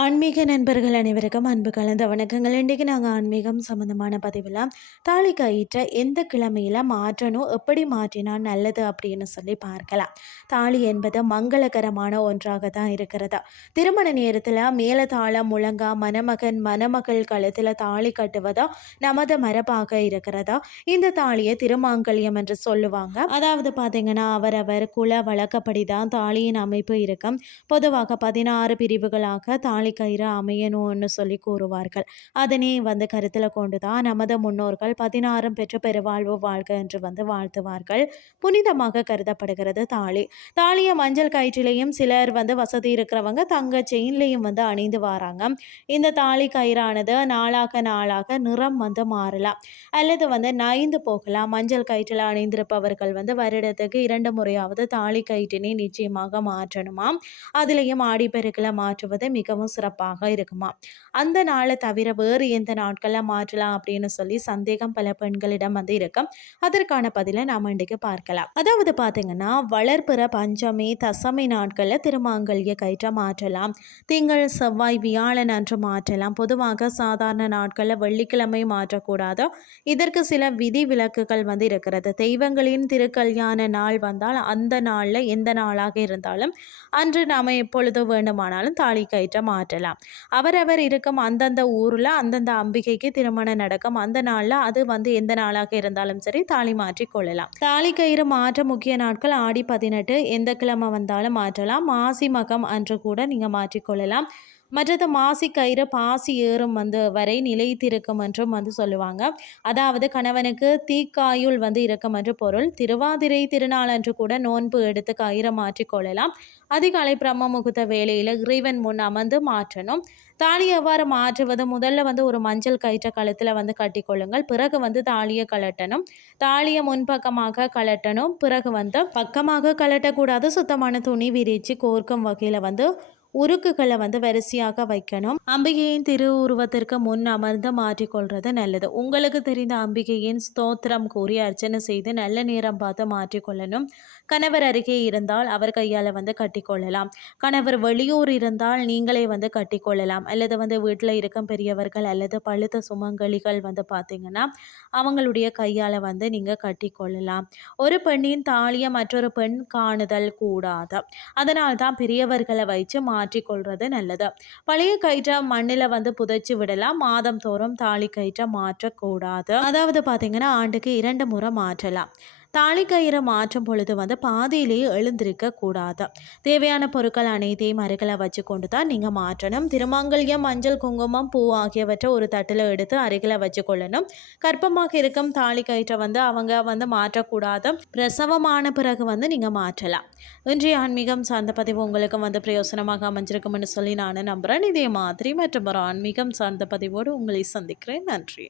ஆன்மீக நண்பர்கள் அனைவருக்கும் அன்பு கலந்த வணக்கங்கள். இன்றைக்கு நாங்கள் ஆன்மீகம் சம்மந்தமான பதிவில் தாலி கயிற்றை எந்த கிழமையில் மாற்றணும் எப்படி மாற்றினா நல்லது அப்படின்னு சொல்லி பார்க்கலாம். தாலி என்பது மங்களகரமான ஒன்றாக தான் இருக்கிறது? திருமண நேரத்தில் மேலதாளம் முழங்கா மணமகன் மணமகள் கழுத்தில் தாலி கட்டுவதோ நமது மரபாக இருக்கிறதா? இந்த தாலியை திருமாங்கல்யம் என்று சொல்லுவாங்க. அதாவது பார்த்தீங்கன்னா அவரவர் குல வழக்கப்படி தான் தாலியின் அமைப்பு இருக்கும். பொதுவாக பதினாறு பிரிவுகளாக தாலி நாளைக்கயிறு அமையணும்னு சொல்லி கூறுவார்கள். அதனை வந்து கருத்தில் கொண்டு தான் நமது முன்னோர்கள் பதினாறும் பெற்ற பெருவாழ்வு வாழ்க என்று வந்து வாழ்த்துவார்கள். புனிதமாக கருதப்படுகிறது தாலி தாலியை மஞ்சள் கயிற்றிலையும் சிலர் வந்து வசதி இருக்கிறவங்க தங்க செயின்லையும் வந்து அணிந்து வராங்க. இந்த தாலி கயிறானது நாளாக நாளாக நிறம் வந்து மாறலாம். அல்லது வந்து நைந்து போகலாம். மஞ்சள் கயிற்றில் அணிந்திருப்பவர்கள் வந்து வருடத்துக்கு இரண்டு முறையாவது தாலி கயிற்றினை நிச்சயமாக மாற்றணுமாம். அதுலேயும் ஆடிப்பெருக்கில் மாற்றுவது மிகவும் சிறப்பாக இருக்குமா? அந்த நாளை தவிர வேறு எந்த நாட்களில் மாற்றலாம் அப்படின்னு சொல்லி சந்தேகம் பல பெண்களிடம் வந்து இருக்கும். அதற்கான பதிலை நாம் இன்றைக்கு பார்க்கலாம். அதாவது பார்த்தீங்கன்னா வளர்ப்புற பஞ்சமி தசமி நாட்களில் திருமாங்கல்ய கயிற்ற மாற்றலாம். திங்கள் செவ்வாய் வியாழன் அன்று மாற்றலாம். பொதுவாக சாதாரண நாட்களில் வெள்ளிக்கிழமை மாற்றக்கூடாது இதற்கு சில விதி விலக்குகள் வந்து இருக்கிறது. தெய்வங்களின் திருக்கல்யாண நாள் வந்தால் அந்த நாளில் எந்த நாளாக இருந்தாலும் அன்று நாம் எப்பொழுது வேண்டுமானாலும் தாலி கயிற்ற மாற்றலாம். அவரவர் இருக்கும் அந்தந்த ஊரில் அந்தந்த அம்பிகைக்கு திருமணம் நடக்கும் அந்த நாளில் அது வந்து எந்த நாளாக இருந்தாலும் சரி தாலி மாற்றி கொள்ளலாம். தாலி கயிறு மாற்ற முக்கிய நாட்கள் ஆடி பதினெட்டு எந்த கிழமை வந்தாலும் மாற்றலாம். மாசி மகம் அன்று கூட நீங்கள் மாற்றிக்கொள்ளலாம் மற்றது மாசி கயிறு பாசி ஏறும் வந்து வரை நிலைத்திருக்கும் என்றும் வந்து சொல்லுவாங்க. அதாவது கணவனுக்கு தீக்காயுள் வந்து இருக்கும் என்று பொருள். திருவாதிரை திருநாள் அன்று கூட நோன்பு எடுத்து கயிறை மாற்றிக்கொள்ளலாம் அதிகாலை பிரம்ம முகூர்த்த வேலையில் இறைவன் முன் அமர்ந்து மாற்றணும். தாலி எவ்வாறு மாற்றுவது? முதல்ல வந்து ஒரு மஞ்சள் கயிற்ற கழுத்தில் வந்து கட்டிக்கொள்ளுங்கள் பிறகு வந்து தாலியை கலட்டணும் தாலியை முன்பக்கமாக கலட்டணும் பிறகு வந்து பக்கமாக கலட்டக்கூடாது சுத்தமான துணி விரித்து கோர்க்கும் வகையில் வந்து உருக்குகளை வந்து வரிசையாக வைக்கணும். அம்பிகையின் திரு உருவத்திற்கு முன் அமர்ந்து மாற்றிக்கொள்வது நல்லது. உங்களுக்கு தெரிந்த அம்பிகையின் ஸ்தோத்திரம் கூறி அர்ச்சனை செய்து நல்ல நேரம் பார்த்து மாற்றிக்கொள்ளணும். கணவர் அருகே இருந்தால் அவர் கையால் வந்து கட்டிக்கொள்ளலாம். கணவர் வெளியூர் இருந்தால் நீங்களே வந்து கட்டிக்கொள்ளலாம். அல்லது வந்து வீட்டில் இருக்கும் பெரியவர்கள் அல்லது பழுத்த சுமங்கலிகள் வந்து பார்த்தீங்கன்னா அவங்களுடைய கையால் வந்து நீங்கள் கட்டிக்கொள்ளலாம். ஒரு பெண்ணின் தாலியை மற்றொரு பெண் காணுதல் கூடாது. அதனால் தான் பெரியவர்களை வைத்து மா மாற்றிக்கொள்வது நல்லது. பழைய கயிற்றை மண்ணில் வந்து புதைச்சி விடலாம். மாதம் தோறும் தாலி கயிற்றை மாற்றக்கூடாது. அதாவது பார்த்தீங்கன்னா ஆண்டுக்கு இரண்டு முறை மாற்றலாம். தாலி கயிறை மாற்றும் பொழுது வந்து பாதியிலேயே எழுந்திருக்க கூடாது. தேவையான பொருட்கள் அனைத்தையும் அருகில் வச்சு கொண்டு தான் நீங்கள் மாற்றணும். திருமாங்கல்யம் மஞ்சள் குங்குமம் பூ ஆகியவற்றை ஒரு தட்டில் எடுத்து அருகில் வச்சு கொள்ளணும் கற்பமாக இருக்கும் தாலி கயிற்றை வந்து அவங்க வந்து மாற்றக்கூடாது. பிரசவமான பிறகு வந்து நீங்கள் மாற்றலாம். இன்றைய ஆன்மீகம் சார்ந்த பதிவு உங்களுக்கு வந்து பிரயோசனமாக அமைஞ்சிருக்கும்னு சொல்லி நான் நம்புகிறேன் இதே மாதிரி மற்றும் ஒரு ஆன்மீகம் சார்ந்த பதிவோடு உங்களை சந்திக்கிறேன். நன்றி.